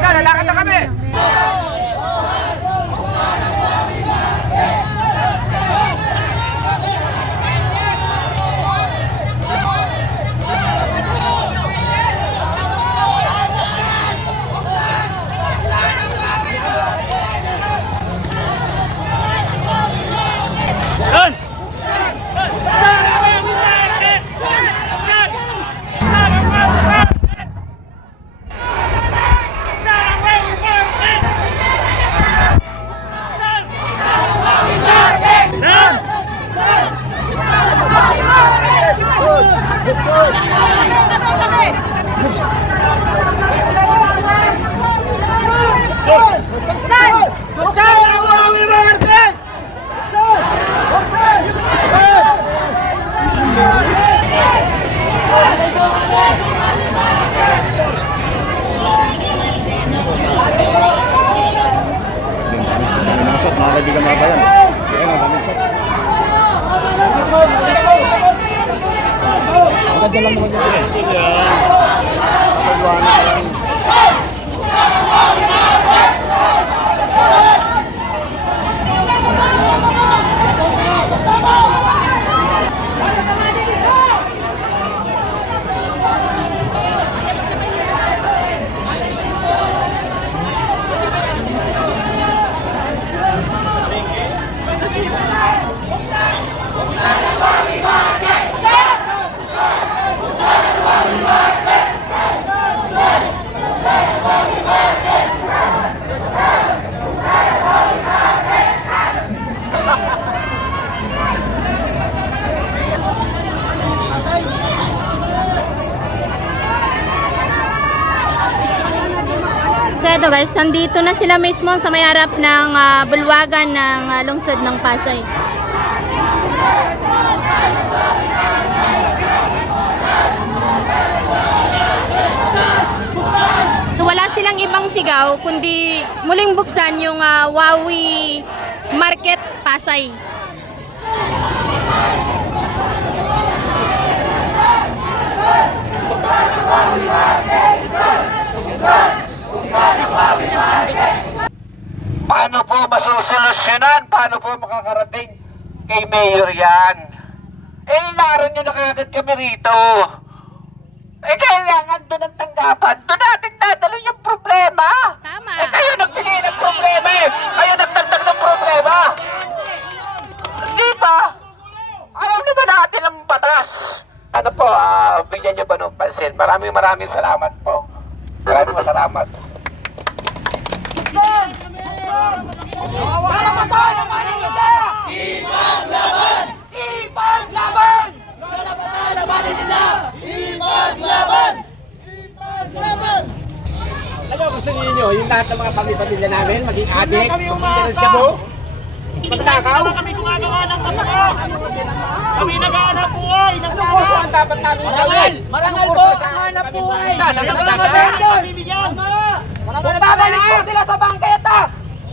ka, lalakad na kami. So ito guys, nandito na sila mismo sa may harap ng bulwagan ng lungsod ng Pasay. So wala silang ibang sigaw kundi muling buksan yung Wawi Market Pasay. Paano po masusolusyonan? Paano po makakarating kay Mayor yan? Eh, ilaran nyo na kagad kami rito. Eh, kailangan doon ang tanggapan. Doon natin dadalo yung problema. Tama. Eh, kayo nagbigay ng problema eh. Kayo nagtagdag ng problema. Hindi ba? Alam naman natin ang batas. Ano po, bigyan nyo ba ng pansin? Maraming salamat po. Maraming salamat. Para matawa ng maninita! Ipaglaban! Ipaglaban! Para matawa ng maninita! Ipaglaban! Ipaglaban! Ano gusto niyo? Yung lahat ng mga pamilya namin maging adik, maging shabu, magnakaw? Kami gumagawa ng masama. Kami nag-aanap buhay. Ano kurso ang dapat namin gawin? Marangal po ang hanap buhay! Ng mga vendors! Kung babalik po sila sa bangketa,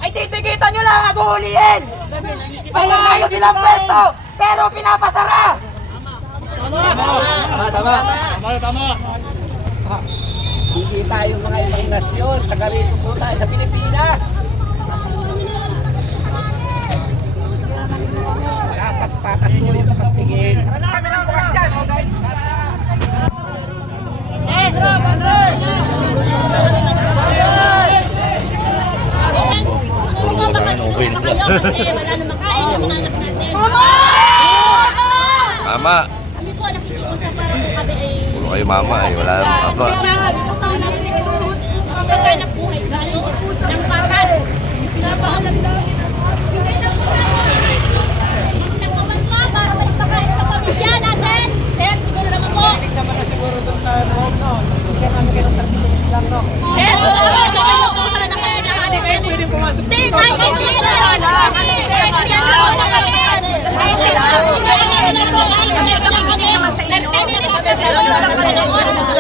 ay titikitan nyo lang at huhulihin! May maayos silang pwesto, pero pinapasara! Tama. Hindi tayo mga ibang nasyon, taga rito po tayo sa Pilipinas. Dapat patas nyo yung pagtingin. Kami ng bukas dyan, o guys? Mama! Kami po nakikiusap para kami ay Puro kayo mama eh, wala namang papa. kapatay na buhay galing ng patas. Pinapahanap namin ng kamatma para may pakain sa pamilya natin. Sir, siguro naman po. Balik naman na siguro dun sa loob, no? Kaya kami kayo ng 30 minutes lang, no? Sir, siguro naman na kayo ng ating Kayo pwede pumasok Hindi, dito kahit sa hindi loob. yun. Kaya na po na kami. Kahit hindi na po.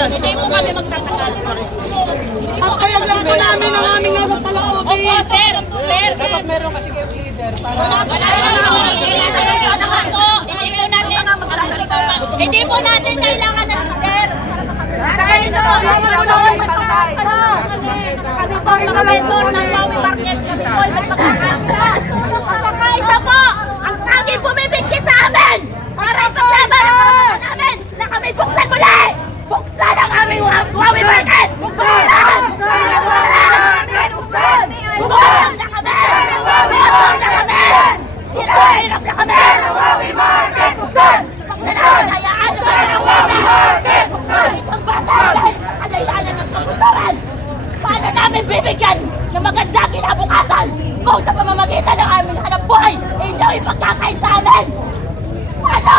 Hindi po kami magtatagal. Pagpayag lang po namin ang aming nasa saloob. Opo, sir. Sir. Dapat meron kasi kayo leader para... Hindi po natin kailangan ng sir. Kami po isa lang po ng Wawi Market. Kami po ay magpapakaisa. Magpapakaisa po ang tanging bumibigay sa amin para ipaglaban ang karapatan namin na kami buksan muli. Buksan ang aming Wawi Market. Buksan na kami. Buksan na kami. Hirap na kami. Wawi Market. Buksan. Pagkanahan, hayaan naman ang Wawi Market. Isang bata dahil sa kadaydanan ng pagkuturan. Paano namin bibigyan ng magandang kinabukasan kung sa pamamagitan ng aming hanapbuhay hindi ipagkakain sa amin? Paano?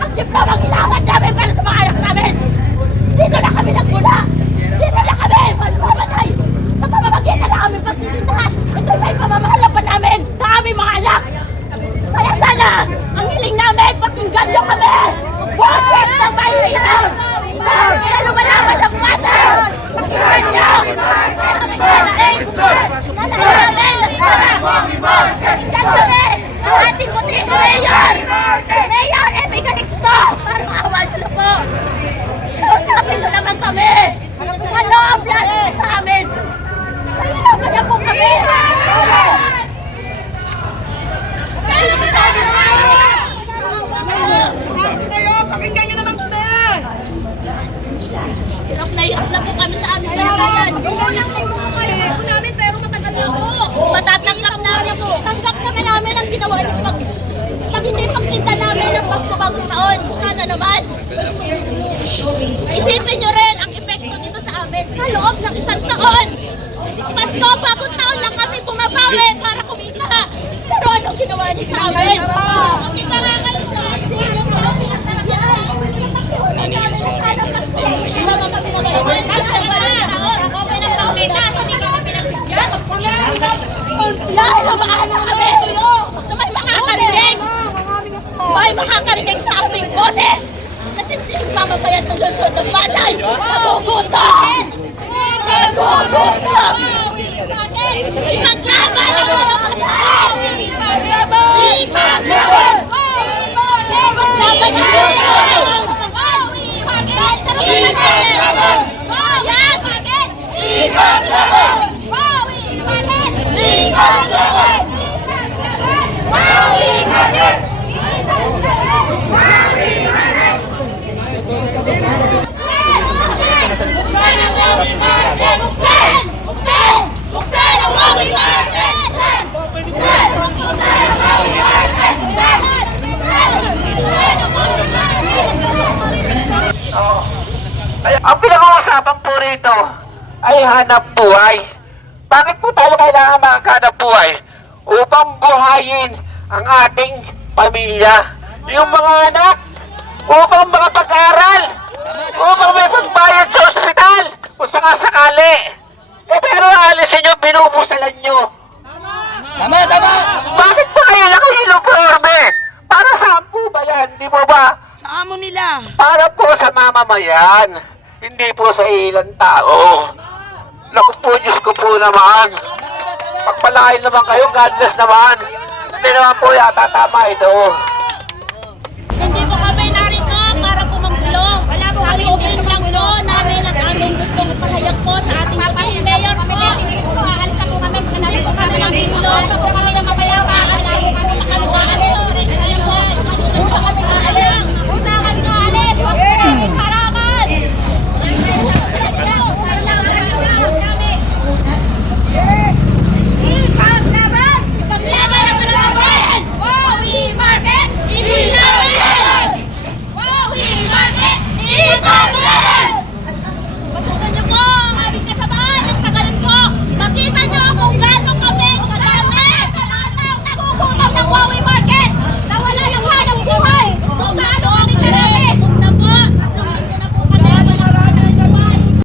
Ang diplomang kailangan namin para sa mga anak namin. Dito na kami nagmula. Dito na kami malumamatay. Sa pamamagitan ng aming pagtitindahan, ito na ipamamahal pa namin sa aming mga anak. Kaya sana, ang hiling namin, pakinggan niyo kami. Boses ng mahihirap. Dahil sila lumalaban ng bata. Pakinggan niyo. Kami nalain. Nalain namin na sana. Pakinggan kami. Ang ating puti sa Mayor. Mayor Emmy Calixto. Parang awan ko na po. Usapin nyo naman kami. Kung ano ang plan sa amin. Kailangan na po kami. Pakinggan nyo naman kami! Hirap na po kami sa aming kailangan. Pakinggan po namin pero matagal na po. Matatanggap namin po. Tanggap naman namin ang ginawa niyo pag hindi pagtinda namin ang Pasko bagong taon. Sana naman. Isipin nyo rin ang epekto nito sa amin sa loob ng isang taon. Pasko bagong taon lang kami bumabawi para kumita. Pero anong ginawa niyo sa amin? Kita nga kayo sa atin. Dahil umaasa kami na may makakarinig. May makakarinig sa aming boses na simpleng mamamayat ng lungsod ng bayan. Nagugutom! Nagugutom! Ipaglaban ang mga bayan! Ipaglaban! Ipaglaban! Ang pinag-uusapan po rito ay hanap buhay. Bakit po tayo kailangan maghanap buhay? Upang buhayin ang ating pamilya. Yung mga anak, upang makapag-aral, upang may pagbayad sa ospital, kung sakasakali. Pero alisin nyo, binubusalan nyo. Tama, tama! Bakit pa kayo naka-uniforme? Para saan po ba yan? Di mo ba? Sa amo nila! Para po sa mamamayan, hindi po sa ilang tao. Naku po, Diyos ko po naman. Pagpalain naman kayo, God bless naman. Hindi naman po yata tama ito. Hindi po